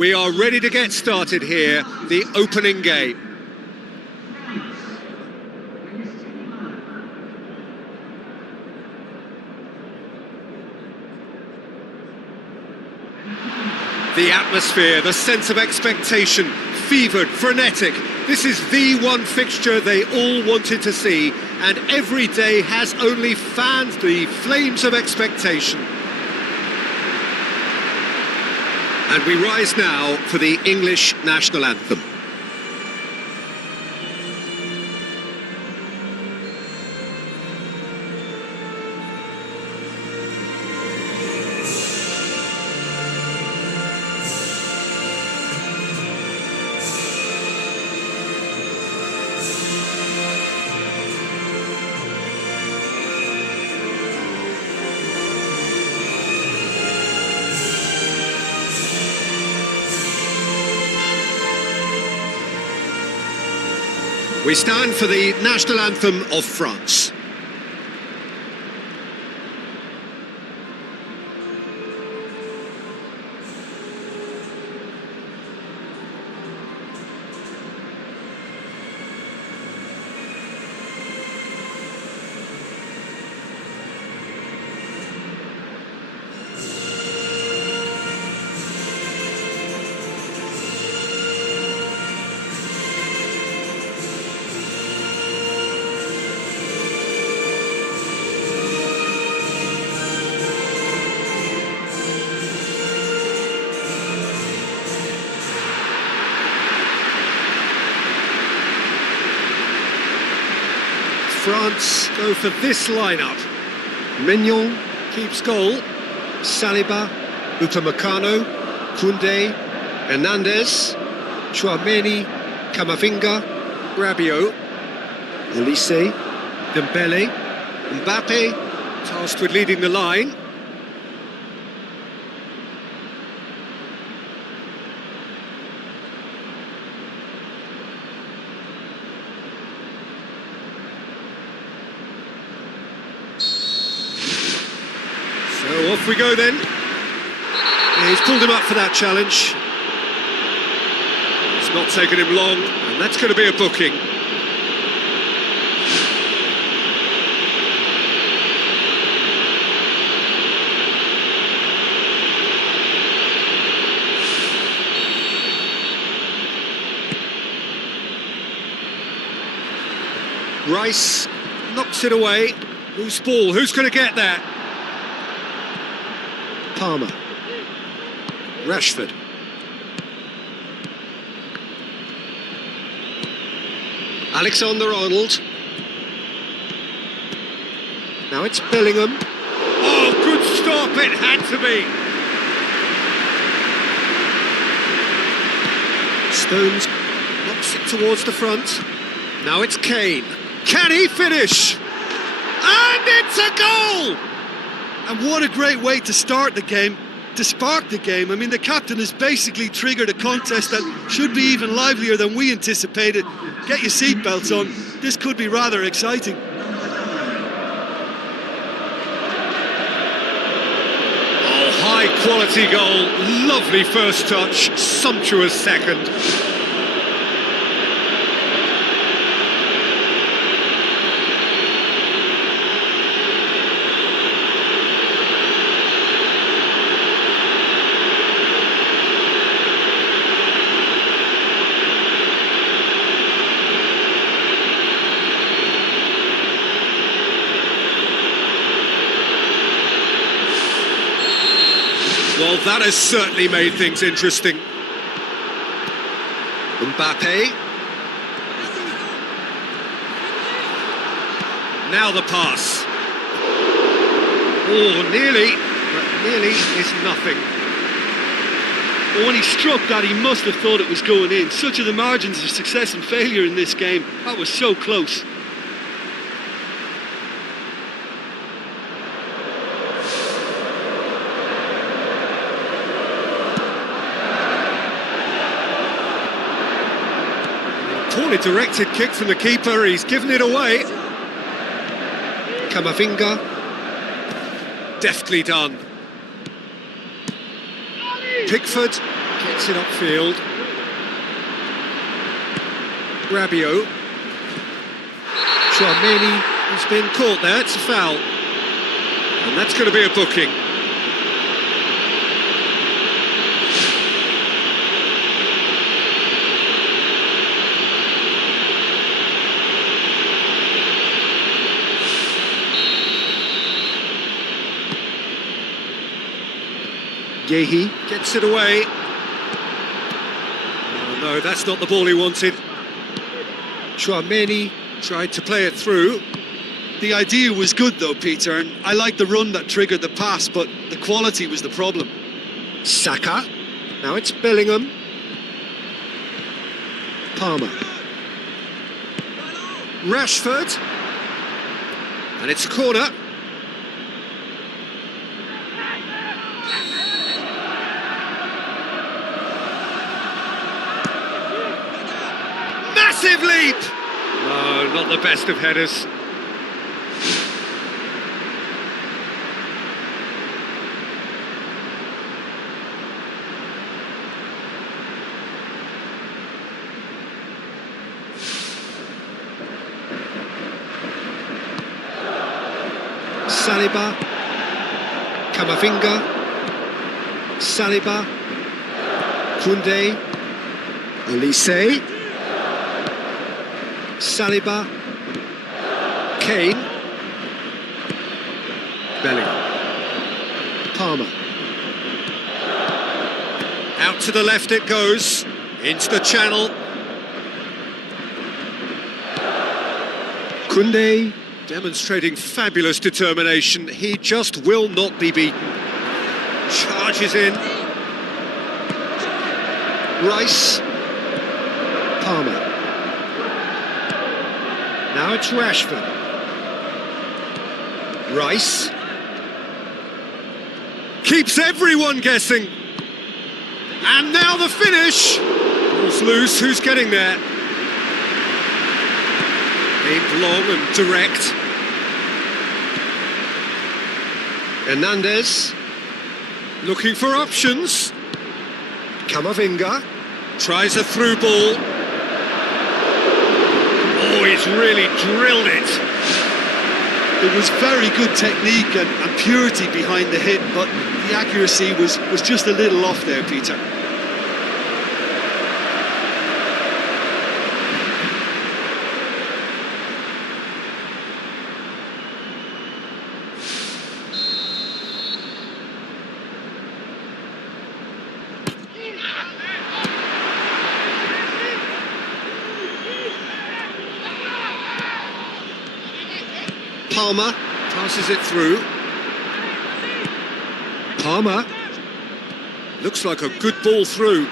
We are ready to get started here, the opening game. The atmosphere, the sense of expectation, fevered, frenetic. This is the one fixture they all wanted to see, and every day has only fanned the flames of expectation. And we rise now for the English national anthem. We stand for the national anthem of France. France go for this lineup. Mignon keeps goal. Saliba, Upamecano, Koundé, Hernandez, Chouameni, Camavinga, Rabiot, Olise, Dembele, Mbappe, tasked with leading the line. So off we go then. He's pulled him up for that challenge. It's not taken him long, and that's going to be a booking. Rice knocks it away. Loose ball, who's going to get that? Palmer. Rashford. Alexander-Arnold. Now it's Bellingham. Oh, good stop, it had to be. Stones knocks it towards the front. Now it's Kane. Can he finish? And it's a goal! And what a great way to start the game, to spark the game. I mean, the captain has basically triggered a contest that should be even livelier than we anticipated. Get your seatbelts on. This could be rather exciting. Oh, high quality goal. Lovely first touch, sumptuous second. Well, that has certainly made things interesting. Mbappe. Now the pass. Oh, nearly, but nearly is nothing. Well, when he struck that, he must have thought it was going in. Such are the margins of success and failure in this game. That was so close. Poorly directed kick from the keeper, he's given it away. Camavinga. Deftly done. Pickford Gets it upfield. Rabiot. Chouameni has been caught there, it's a foul. And that's going to be a booking. Yehi gets it away. Oh no, that's not the ball he wanted. Chouameni tried to play it through. The idea was good though, Peter, and I like the run that triggered the pass, but the quality was the problem. Saka. Now it's Bellingham. Palmer. Rashford. And it's a corner. Massive leap! No, not the best of headers. Saliba, Camavinga, Saliba, Koundé, Olise, Saliba, Kane, Bellingham, Palmer. Out to the left it goes, into the channel. Koundé. Demonstrating fabulous determination, he just will not be beaten. Charges in. Rice. Palmer. Now it's Rashford. Rice. Keeps everyone guessing. And now the finish. Ball's loose, who's getting there? Aimed long and direct. Hernandez looking for options. Camavinga tries a through ball. Oh, he's really drilled it. It was very good technique and purity behind the hit, but the accuracy was just a little off there, Peter. Palmer passes it through. Palmer. Looks like a good ball through.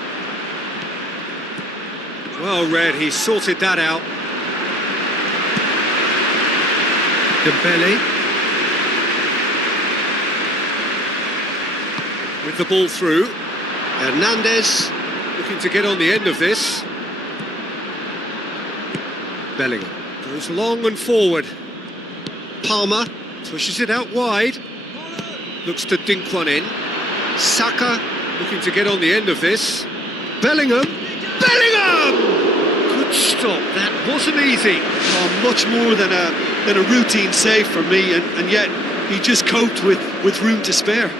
Well read, he sorted that out. Dembele. With the ball through. Hernandez looking to get on the end of this. Bellingham goes long and forward. Palmer pushes it out wide. Looks to dink one in. Saka looking to get on the end of this. Bellingham. Bellingham! Good stop. That wasn't easy. Oh, much more than a routine save for me, and yet he just coped with room to spare.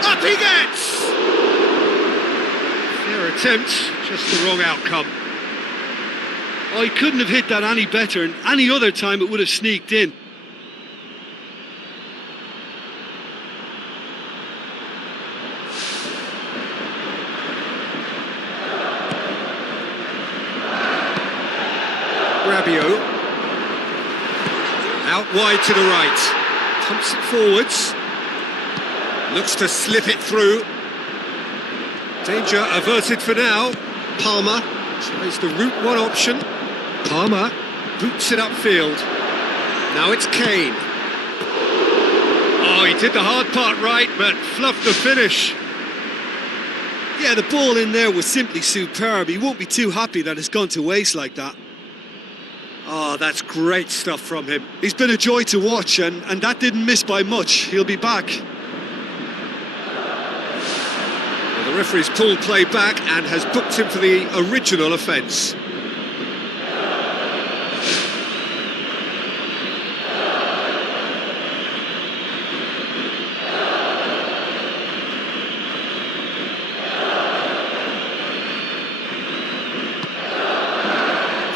Up he gets! Fair attempt, just the wrong outcome. Oh, he couldn't have hit that any better, and any other time it would have sneaked in. Rabiot. Out wide to the right. Pumps it forwards. Looks to slip it through. Danger averted for now. Palmer tries the route one option. Palmer boots it upfield. Now it's Kane. Oh, he did the hard part right, but fluffed the finish. Yeah, the ball in there was simply superb. He won't be too happy that it's gone to waste like that. Oh, that's great stuff from him. He's been a joy to watch, and that didn't miss by much. He'll be back. Well, the referee's pulled play back and has booked him for the original offence.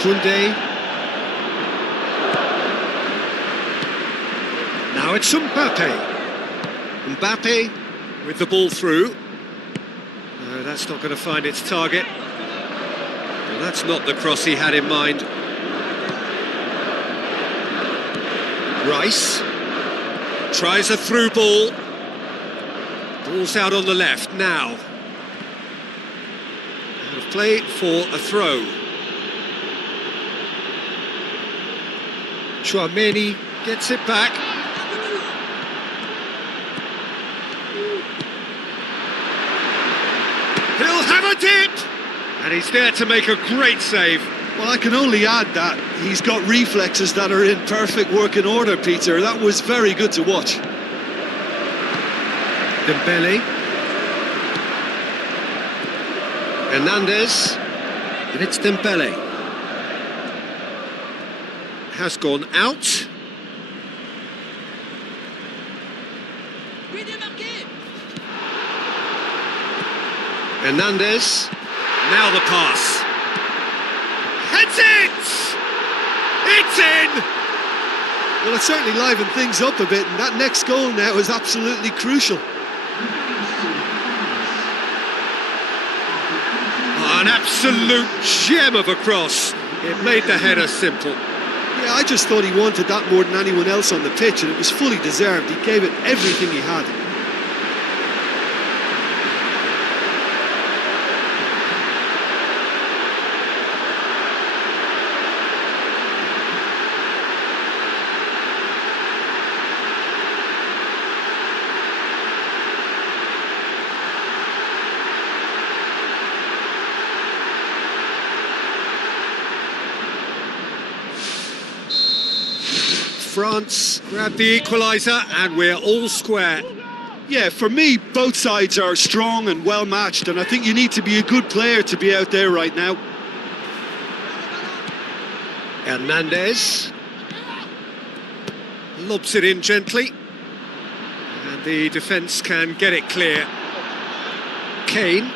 Koundé. Now it's Mbappe. Mbappe with the ball through. No, that's not going to find its target. Well, that's not the cross he had in mind. Rice tries a through ball. Ball's out on the left now. Out of play for a throw. Chouameni gets it back. He'll have a dip! And he's there to make a great save. Well, I can only add that he's got reflexes that are in perfect working order, Peter. That was very good to watch. Dembele. Hernandez. And it's Dembele. Has gone out. Hernandez. Now the pass. Heads it! It's in! Well, it certainly livened things up a bit, and that next goal now is absolutely crucial. Oh, an absolute gem of a cross. It made the header simple. Yeah, I just thought he wanted that more than anyone else on the pitch, and it was fully deserved. He gave it everything he had. France grab the equaliser and we're all square. Yeah, for me, both sides are strong and well matched, and I think you need to be a good player to be out there right now. Hernandez lobs it in gently, and the defence can get it clear. Kane.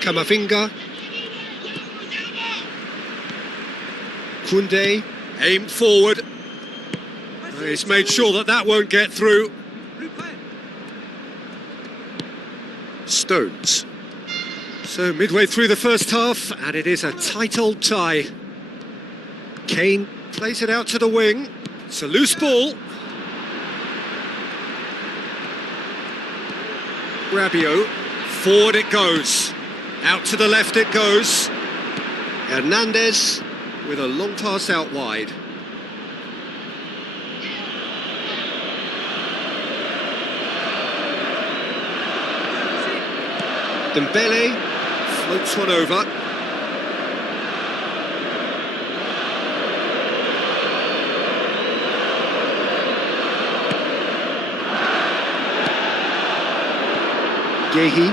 Camavinga. Koundé, aimed forward. He's made sure that that won't get through. Stones. So midway through the first half, and it is a tight old tie. Kane plays it out to the wing. It's a loose ball. Rabiot, forward it goes. Out to the left it goes. Hernandez with a long pass out wide. Dembele floats one over. Guehi.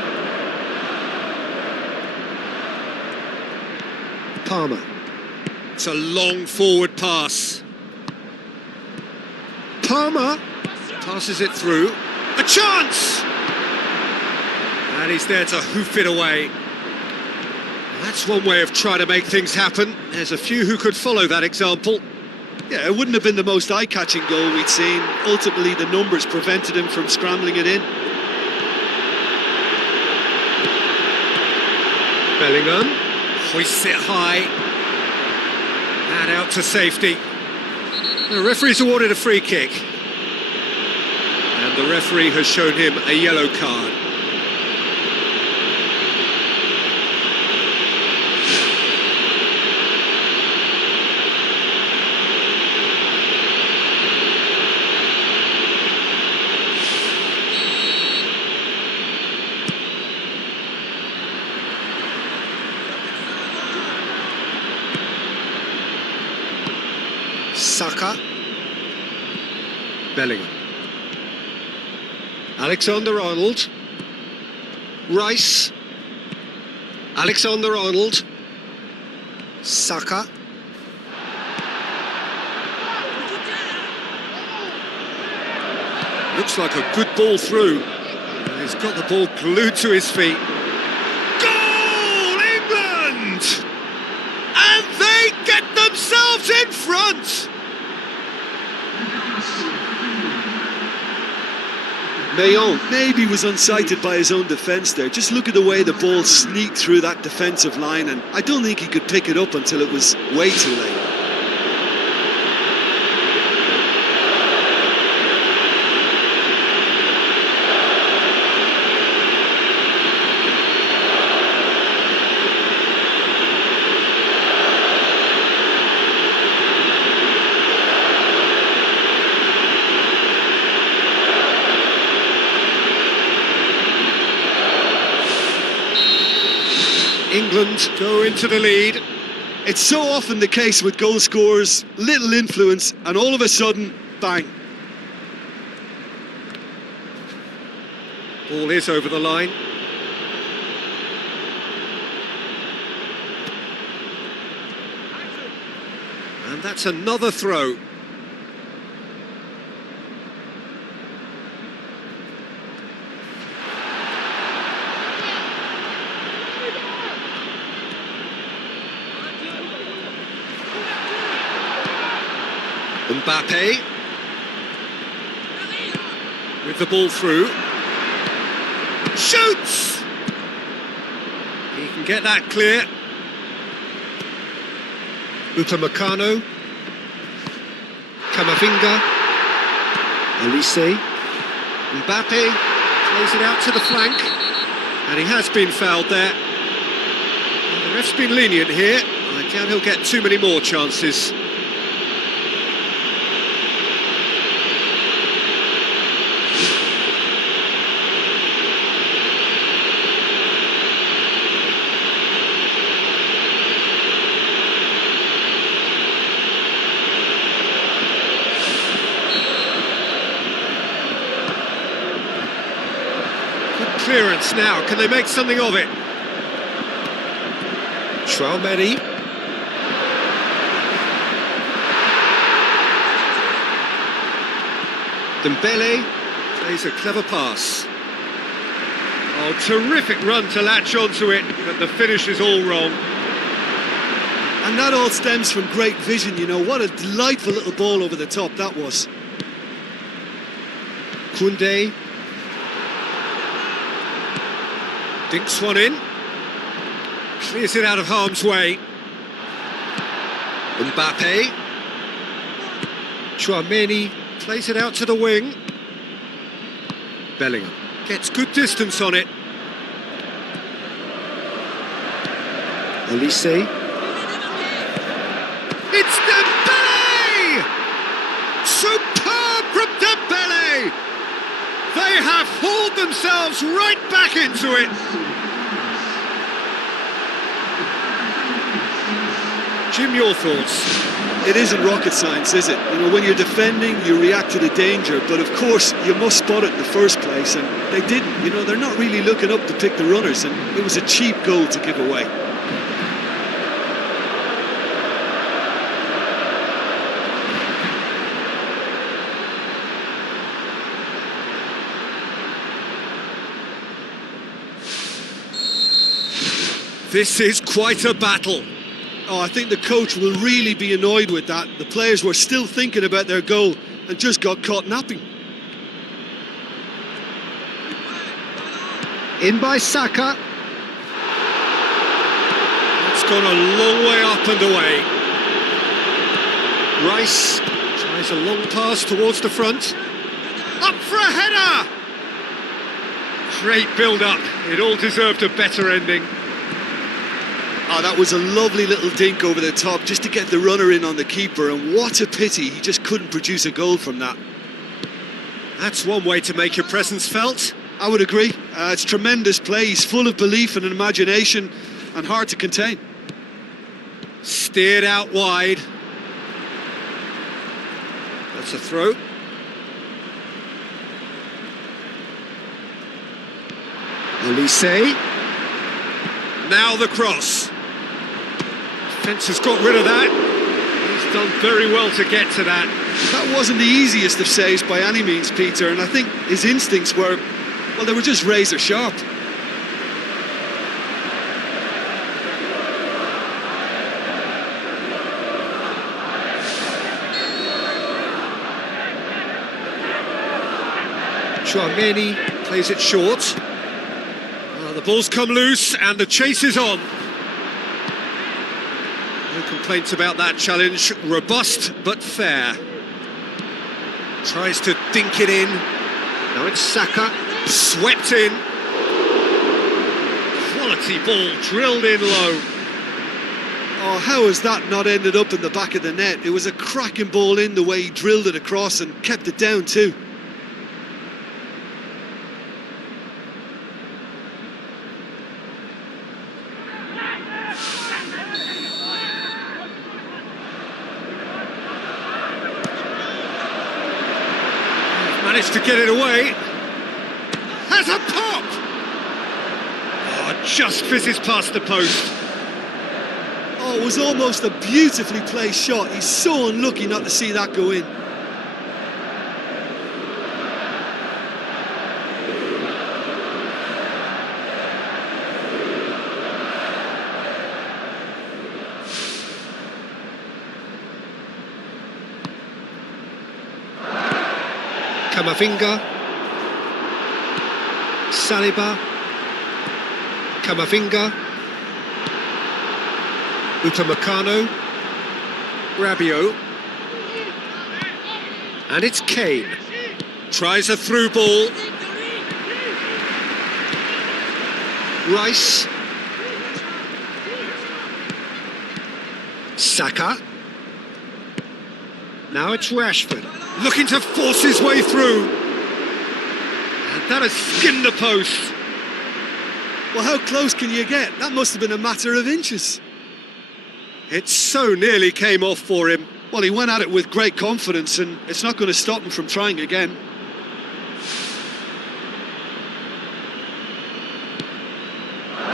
Palmer. It's a long forward pass. Palmer passes it through. A chance! And he's there to hoof it away. That's one way of trying to make things happen. There's a few who could follow that example. Yeah, it wouldn't have been the most eye-catching goal we'd seen. Ultimately, the numbers prevented him from scrambling it in. Bellingham hoists it high. And out to safety. The referee's awarded a free kick. And the referee has shown him a yellow card. Saka. Bellingham. Alexander-Arnold. Rice. Alexander-Arnold. Saka. Looks like a good ball through. He's got the ball glued to his feet. Goal, England! And they get themselves in front! Mayon maybe was unsighted by his own defence there. Just look at the way the ball sneaked through that defensive line, and I don't think he could pick it up until it was way too late. England go into the lead. It's so often the case with goal scorers, little influence, and all of a sudden, bang. Ball is over the line. And that's another throw. Mbappe with the ball through, shoots! He can get that clear. Upamecano, Camavinga, Elise, Mbappe plays it out to the flank, and he has been fouled there. Well, the ref's been lenient here. I doubt he'll get too many more chances. Clearance now, can they make something of it? Traoré. Dembele plays a clever pass. Oh, terrific run to latch onto it, but the finish is all wrong. And that all stems from great vision, you know. What a delightful little ball over the top that was. Koundé. Dinks one in, clears it out of harm's way. Mbappe, Tchouaméni plays it out to the wing. Bellingham gets good distance on it. Elise. It's Dembele! Superb from Dembele! They have hauled themselves right back into it. Jim, your thoughts? It isn't rocket science, is it? You know, when you're defending, you react to the danger, but of course you must spot it in the first place, and they didn't. You know, they're not really looking up to pick the runners, and it was a cheap goal to give away. This is quite a battle. Oh, I think the coach will really be annoyed with that. The players were still thinking about their goal and just got caught napping. In by Saka. It's gone a long way up and away. Rice tries a long pass towards the front. Up for a header! Great build-up. It all deserved a better ending. Oh, that was a lovely little dink over the top just to get the runner in on the keeper, and what a pity he just couldn't produce a goal from that. That's one way to make your presence felt. I would agree. It's tremendous play. He's full of belief and imagination and hard to contain. Steered out wide. That's a throw. Olise. Now the cross. Defence has got rid of that. He's done very well to get to that. That wasn't the easiest of saves by any means, Peter, and I think his instincts were, well, they were just razor sharp. Chouameni plays it short. The ball's come loose and the chase is on. No complaints about that challenge. Robust but fair. Tries to dink it in. Now it's Saka. Swept in. Quality ball drilled in low. Oh, how has that not ended up in the back of the net? It was a cracking ball in the way he drilled it across and kept it down too. Managed to get it away. Has a pop! Oh, just fizzes past the post. Oh, it was almost a beautifully placed shot. He's so unlucky not to see that go in. Camavinga, Saliba, Camavinga, Upamecano, Rabiot, and it's Kane. Tries a through ball. Rice, Saka. Now it's Rashford, looking to force his way through. And that has skinned the post. Well, how close can you get? That must have been a matter of inches. It so nearly came off for him. Well, he went at it with great confidence, and it's not going to stop him from trying again.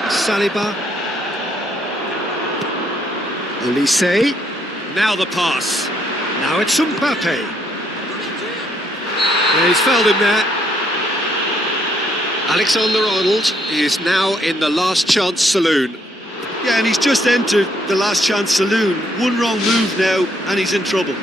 Saliba. Olise. Now the pass. Now it's Mbappe. Yeah, he's fouled him there. Alexander-Arnold is now in the last chance saloon. Yeah, and he's just entered the last chance saloon. One wrong move now, and he's in trouble.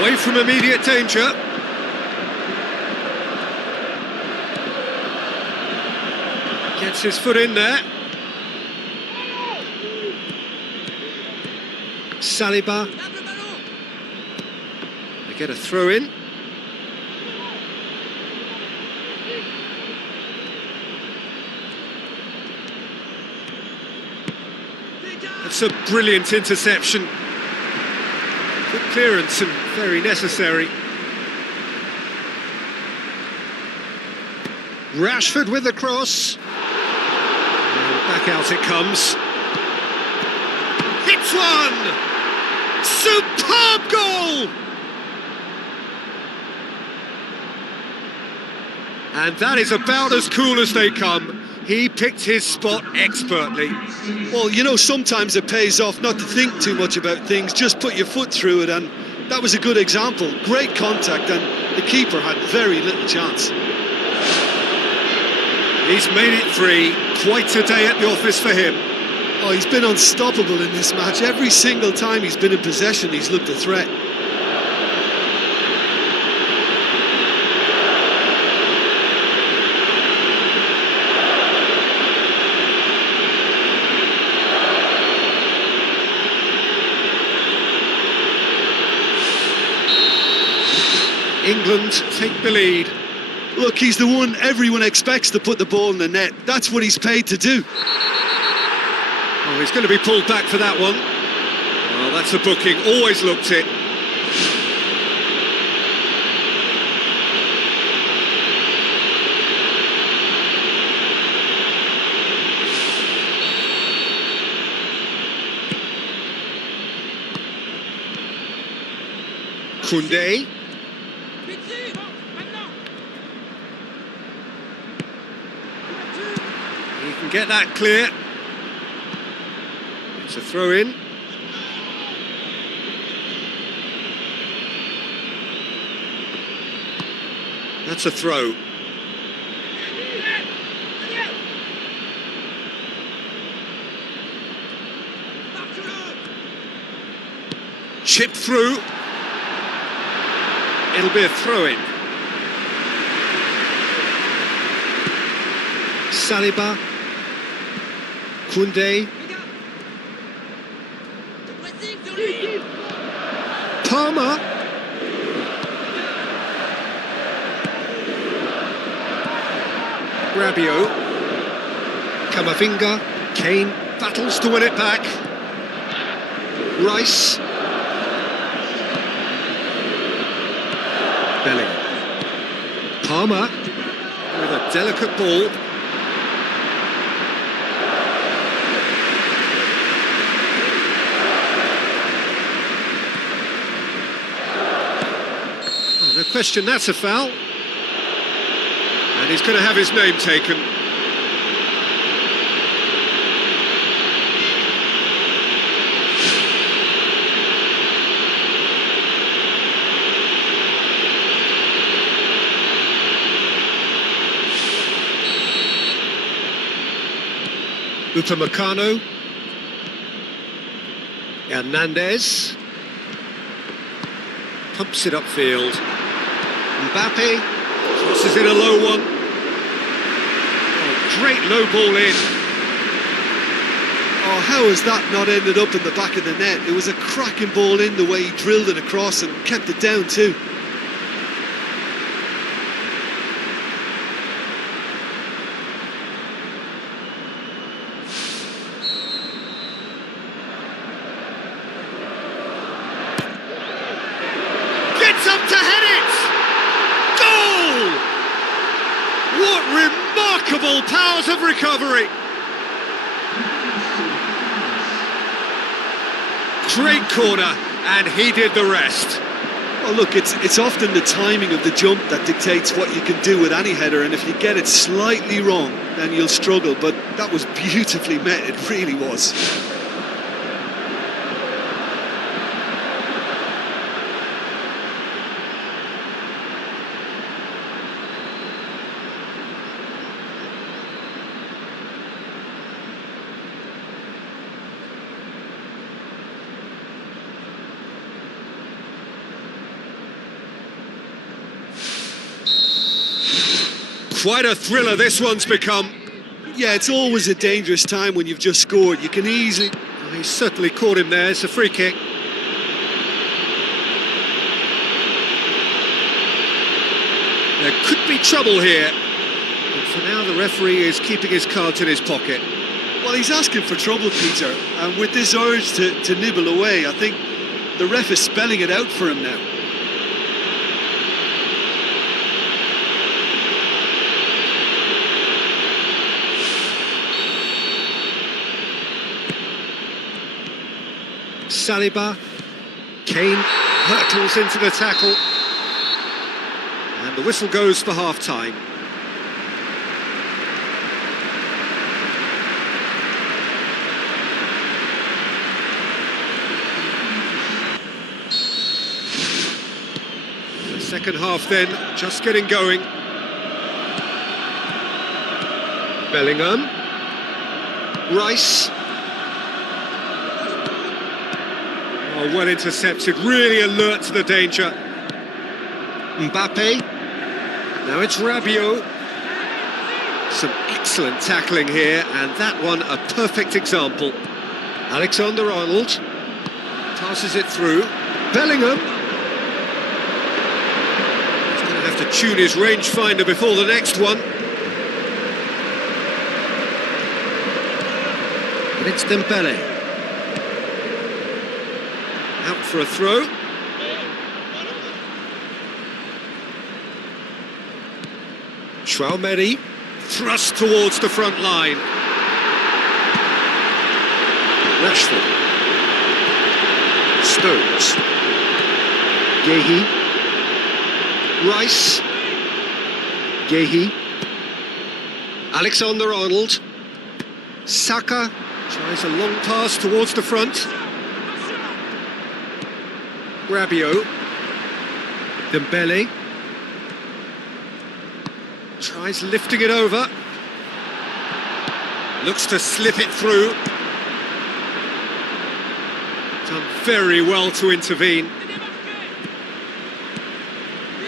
Away from immediate danger. Gets his foot in there. Saliba. They get a throw in. That's a brilliant interception. Good clearance and very necessary. Rashford with the cross. And back out it comes. Hits one! Superb goal! And that is about as cool as they come. He picked his spot expertly. Well, you know, sometimes it pays off not to think too much about things, just put your foot through it, and that was a good example. Great contact, and the keeper had very little chance. He's made it three. Quite a day at the office for him. Oh, he's been unstoppable in this match. Every single time he's been in possession, he's looked a threat. England take the lead. Look, he's the one everyone expects to put the ball in the net. That's what he's paid to do. Oh, he's going to be pulled back for that one. Oh, that's a booking. Always looked it. Koundé. He can get that clear. It's a throw in. That's a throw. Chip through. It'll be a throw-in. Saliba. Koundé. Palmer. Rabiot. Camavinga. Kane battles to win it back. Rice. Bellingham. Palmer with a delicate ball. Oh, no question, that's a foul. And he's going to have his name taken. Upamecano. Hernandez. Pumps it upfield. Mbappe crosses in a low one. Oh, great low ball in. Oh, how has that not ended up in the back of the net? It was a cracking ball in, the way he drilled it across and kept it down too. Up to head it! Goal! What remarkable powers of recovery! Great corner, and he did the rest. Well, look, it's often the timing of the jump that dictates what you can do with any header, and if you get it slightly wrong, then you'll struggle, but that was beautifully met, it really was. Quite a thriller this one's become. Yeah, it's always a dangerous time when you've just scored. You can easily... Well, he's certainly caught him there. It's a free kick. There could be trouble here. But for now, the referee is keeping his cards in his pocket. Well, he's asking for trouble, Peter. And with this urge to nibble away, I think the ref is spelling it out for him now. Saliba. Kane hurtles into the tackle. And the whistle goes for half-time. The second half then, just getting going. Bellingham. Rice. Oh, well intercepted, really alert to the danger. Mbappe. Now it's Rabiot. Some excellent tackling here, and that one a perfect example. Alexander-Arnold passes it through. Bellingham. He's going to have to tune his rangefinder before the next one. And it's Dembele. Out for a throw. Traoré thrust towards the front line. Rashford. Stones. Yehi. Rice. Yehi. Alexander-Arnold. Saka tries a long pass towards the front. Rabiot. Dembele. Tries lifting it over. Looks to slip it through. Done very well to intervene.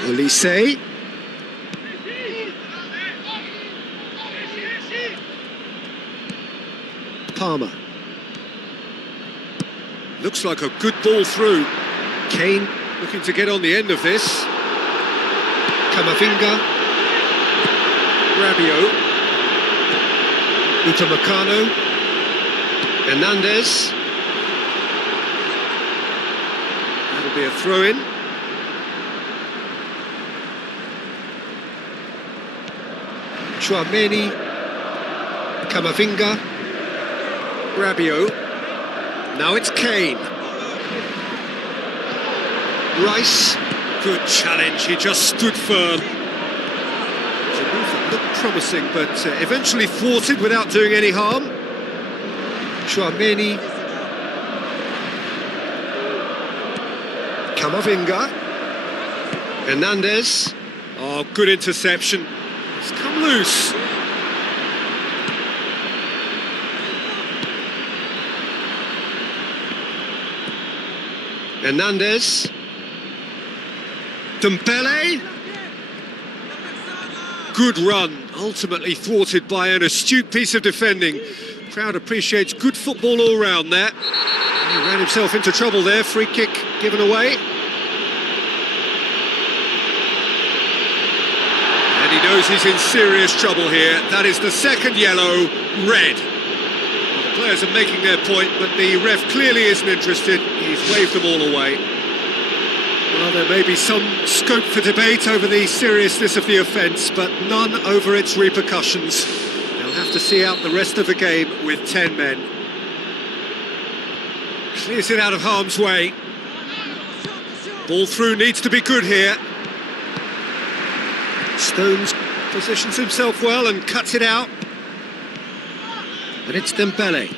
Olise. Palmer. Looks like a good ball through. Kane looking to get on the end of this. Camavinga. Rabiot. Upamecano. Hernandez. That'll be a throw-in. Chouameni. Camavinga. Rabiot. Now it's Kane. Rice. Good challenge, he just stood firm. It's a move that looked promising, but eventually thwarted without doing any harm. Chouameni. Camavinga. Hernandez. Oh, good interception. It's come loose. Hernandez. Dembele. Good run, ultimately thwarted by an astute piece of defending. Crowd appreciates good football all round there. He ran himself into trouble there, free kick given away. And he knows he's in serious trouble here. That is the second yellow, red. Well, the players are making their point, but the ref clearly isn't interested. He's waved them all away. Well, there may be some scope for debate over the seriousness of the offence, but none over its repercussions. They'll have to see out the rest of the game with 10 men. Clears it out of harm's way. Ball through needs to be good here. Stones positions himself well and cuts it out. And it's Dembele.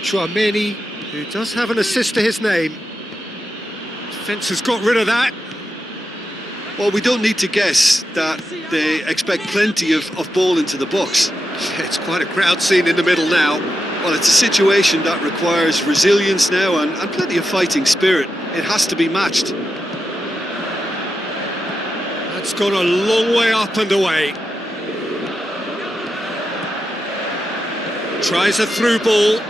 Chouameni, who does have an assist to his name. Defence has got rid of that. Well, we don't need to guess that they expect plenty of ball into the box. Yeah, it's quite a crowd scene in the middle now. Well, it's a situation that requires resilience now and plenty of fighting spirit. It has to be matched. That's gone a long way up and away. Tries a through ball.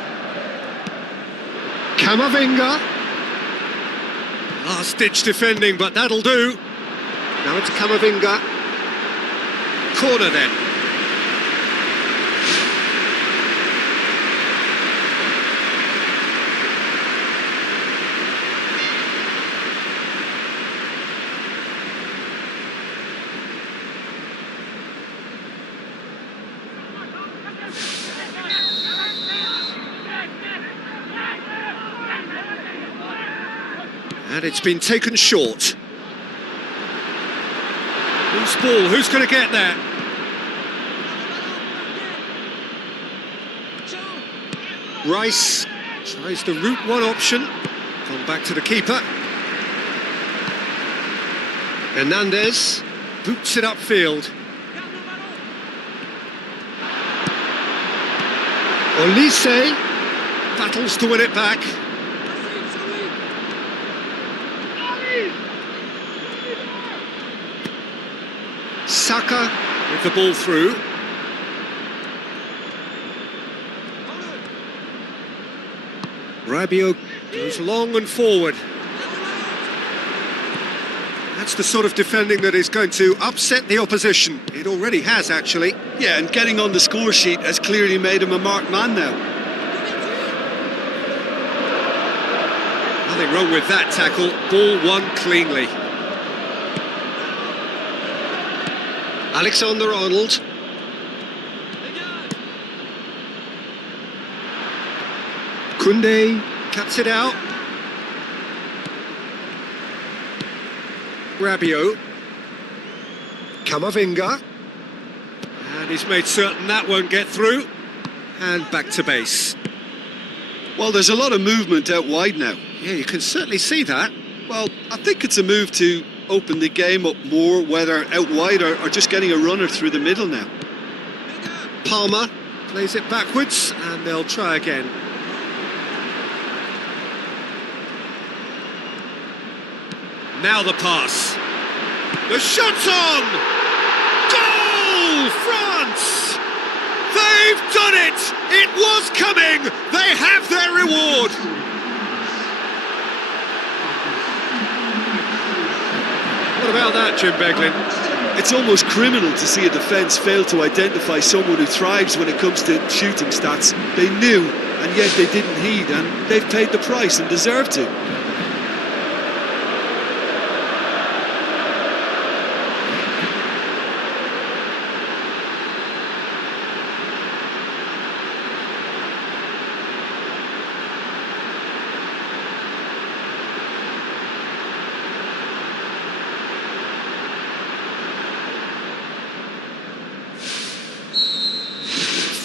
Camavinga. Last-ditch defending, but that'll do. Now it's Camavinga. Corner then. And it's been taken short. Loose ball, who's going to get there? Rice tries the route one option. Gone back to the keeper. Hernandez boots it upfield. Olise battles to win it back. Saka with the ball through. Rabiot goes long and forward. That's the sort of defending that is going to upset the opposition. It already has, actually. Yeah, and getting on the score sheet has clearly made him a marked man now. Nothing wrong with that tackle. Ball won cleanly. Alexander-Arnold. Koundé cuts it out. Rabiot. Camavinga. And he's made certain that won't get through. And back to base. Well, there's a lot of movement out wide now. Yeah, you can certainly see that. Well, I think it's a move to open the game up more, whether out wide or just getting a runner through the middle now. Palmer plays it backwards, and they'll try again. Now the pass. The shot's on! Goal! France! They've done it! It was coming! They have their reward! What about that, Jim Beglin? It's almost criminal to see a defence fail to identify someone who thrives when it comes to shooting stats. They knew, and yet they didn't heed, and they've paid the price and deserve to.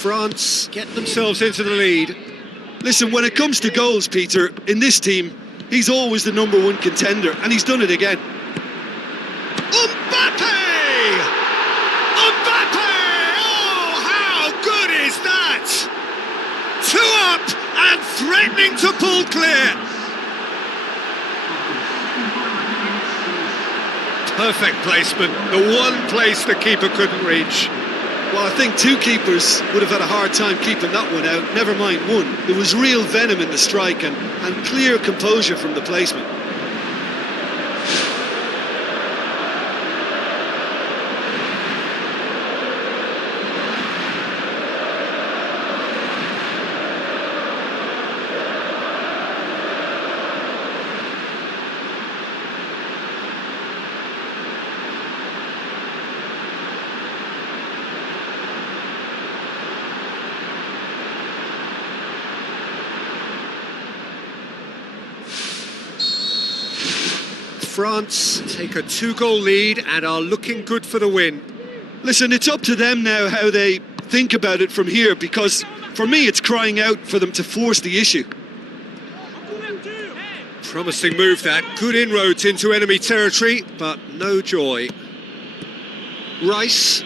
France get themselves into the lead. Listen, when it comes to goals, Peter, in this team, he's always the #1 contender, and he's done it again. Mbappe! Mbappe! Oh, how good is that? 2 up and threatening to pull clear. Perfect placement, the one place the keeper couldn't reach. Well, I think 2 keepers would have had a hard time keeping that one out, never mind 1. There was real venom in the strike and clear composure from the placement. France take a 2-goal lead and are looking good for the win. Listen, it's up to them now how they think about it from here, because for me it's crying out for them to force the issue. Promising move that, good inroads into enemy territory, but no joy. Rice.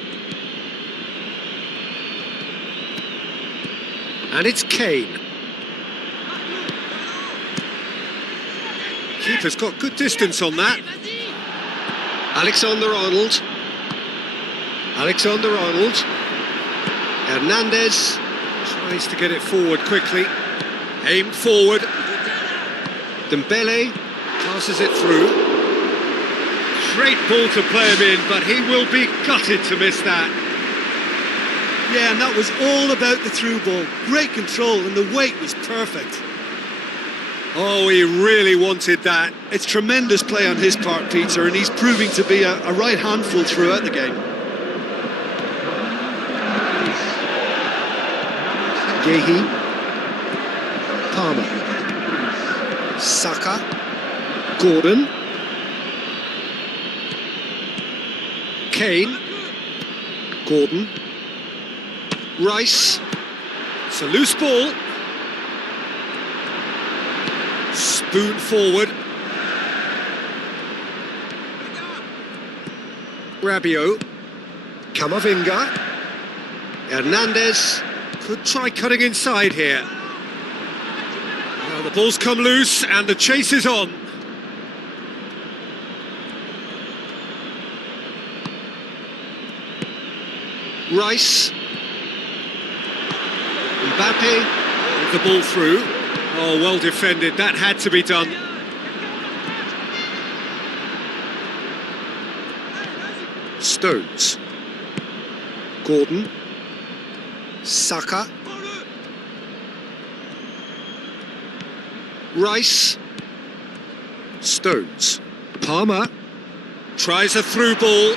And it's Kane. Keeper's got good distance on that. Alexander-Arnold. Alexander-Arnold. Hernandez tries to get it forward quickly. Aimed forward. Dembele passes it through. Great ball to play him in, but he will be gutted to miss that. Yeah, and that was all about the through ball. Great control, and the weight was perfect. Oh, he really wanted that. It's tremendous play on his part, Peter, and he's proving to be a right handful throughout the game. Yehi. Palmer. Saka. Gordon. Kane. Gordon. Rice. It's a loose ball. Spoon forward. Rabiot. Camavinga. Hernandez could try cutting inside here. Well, the ball's come loose and the chase is on. Rice. Mbappe with the ball through. Oh, well defended, that had to be done. Stones. Gordon. Saka. Rice. Stones. Palmer. Tries a through ball.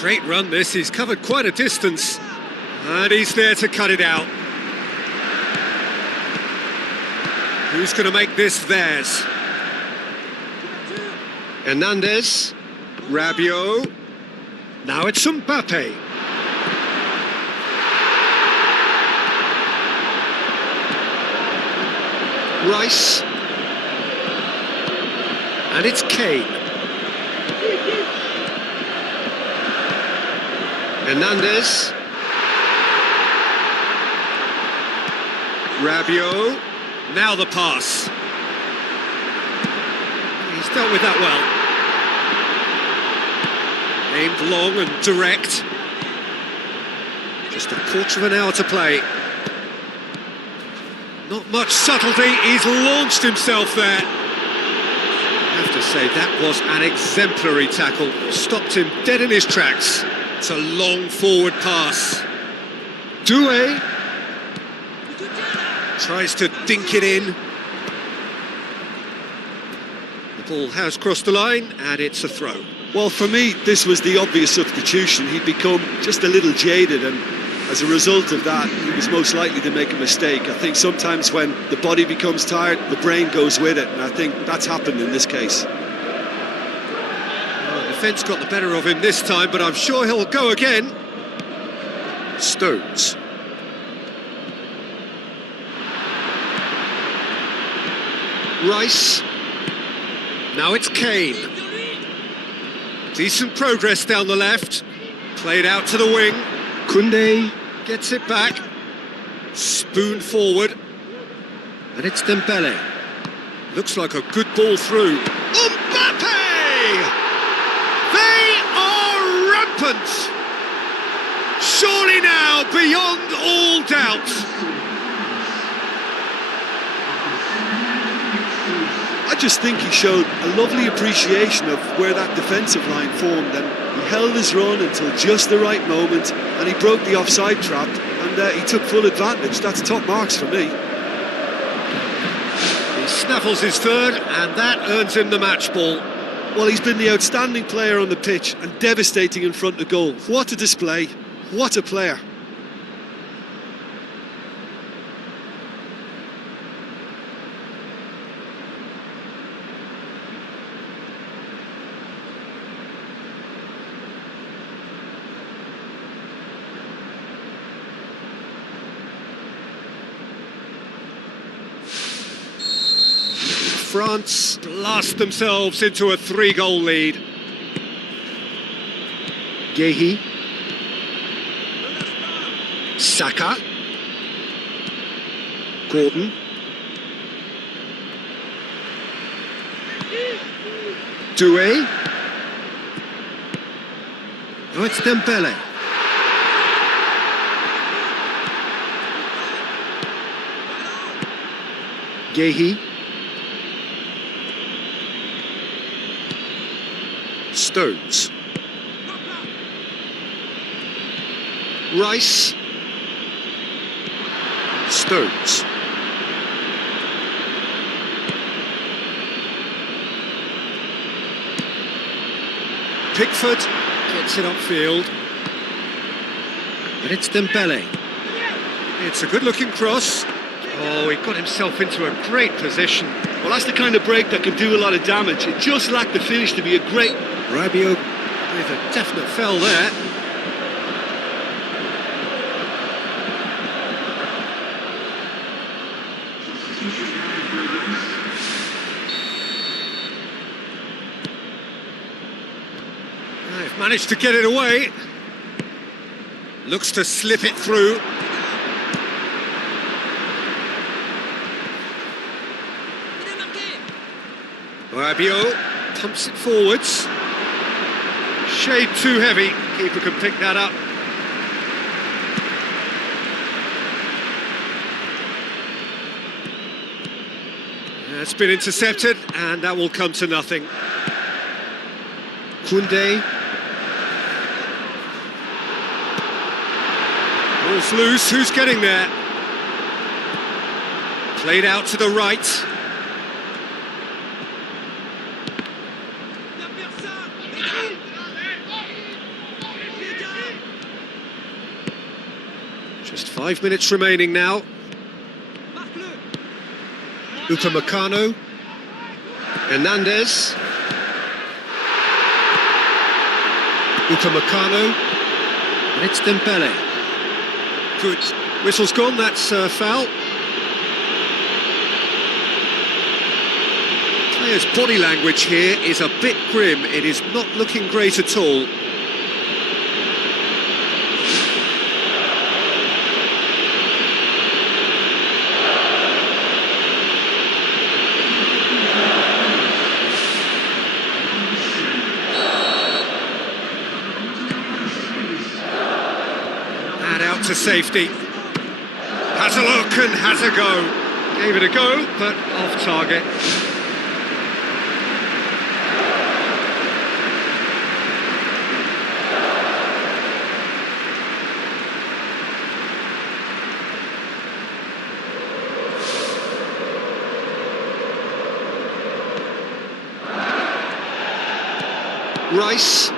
Great run this, he's covered quite a distance. And he's there to cut it out. Who's going to make this theirs? Hernandez, Rabiot, now it's Mbappe. Rice, and it's Kane. Hernandez, Rabiot, now the pass. He's dealt with that well. Aimed long and direct. Just a quarter of an hour to play. Not much subtlety, he's launched himself there. I have to say, that was an exemplary tackle. Stopped him dead in his tracks. It's a long forward pass. Doué tries to dink it in. The ball has crossed the line, and it's a throw. Well, for me, this was the obvious substitution. He'd become just a little jaded, and as a result of that, he was most likely to make a mistake. I think sometimes when the body becomes tired, the brain goes with it, and I think that's happened in this case. Well, the defence got the better of him this time, but I'm sure he'll go again. Stones. Rice. Now it's Kane. Decent progress down the left. Played out to the wing. Koundé gets it back. Spoon forward. And it's Dembele. Looks like a good ball through. Mbappe! They are rampant! Surely now, beyond all doubt. I just think he showed a lovely appreciation of where that defensive line formed, and he held his run until just the right moment, and he broke the offside trap, and he took full advantage. That's top marks for me. He snaffles his third, and that earns him the match ball. Well, he's been the outstanding player on the pitch and devastating in front of goal. What a display, what a player. France blast themselves into a 3-goal lead. Guéhi. Saka. Gordon. Doué. Oh, it's Dembele. Guéhi. Stones. Rice. Stones. Pickford gets it upfield. And it's Dembele. It's a good-looking cross. Oh, he got himself into a great position. Well, that's the kind of break that can do a lot of damage. It just lacked the finish to be a great... Rabiot with a definite fell there. They've managed to get it away. Looks to slip it through. Rabiot pumps it forwards. Shade too heavy. Keeper can pick that up. That's been intercepted, and that will come to nothing. Koundé. Ball's loose. Who's getting there? Played out to the right. Just 5 minutes remaining now. Upamecano. Hernandez. Upamecano, and it's Dembele. Good. Whistle's gone, that's foul. Players' body language here is a bit grim. It is not looking great at all. And out to safety. Has a look and has a go. Gave it a go, but off target. Rice.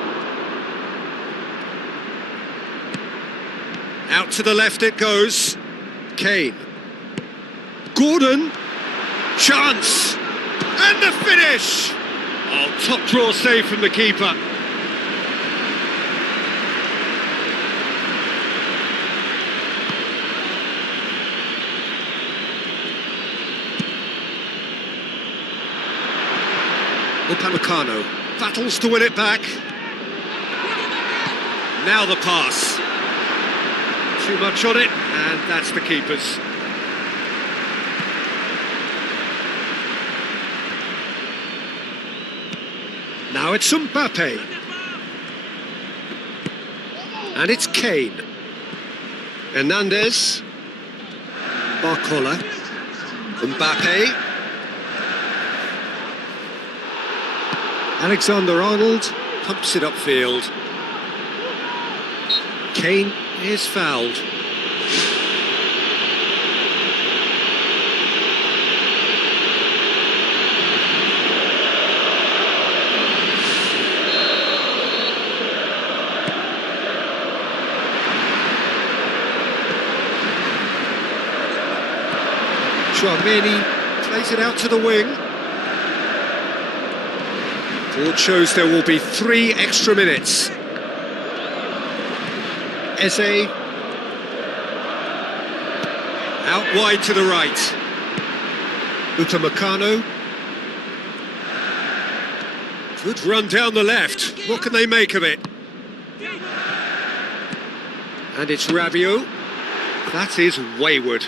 Out to the left it goes. Kane. Gordon. Chance. And the finish! Oh, top draw save from the keeper. Upamecano battles to win it back. Now the pass. Too much on it, and that's the keeper's. Now it's Mbappe. And it's Kane. Hernandez. Barcola. Mbappe. Alexander-Arnold pumps it upfield. Kane is fouled. Chouameni plays it out to the wing. Board shows there will be 3 extra minutes. Eze. Out wide to the right. Upamecano. Good run down the left. What can they make of it? And it's Rabiot. That is wayward.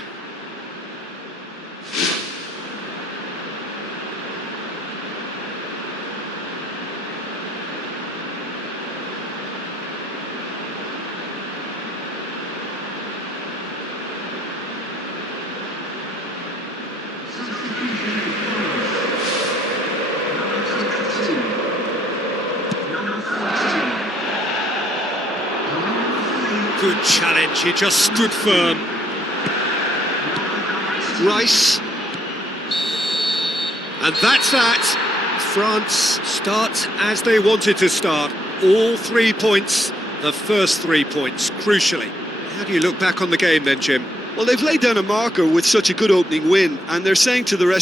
Good challenge, he just stood firm. Rice. And that's that. France start as they wanted to start. All 3 points, the first 3 points, crucially. How do you look back on the game then, Jim? Well, they've laid down a marker with such a good opening win, and they're saying to the rest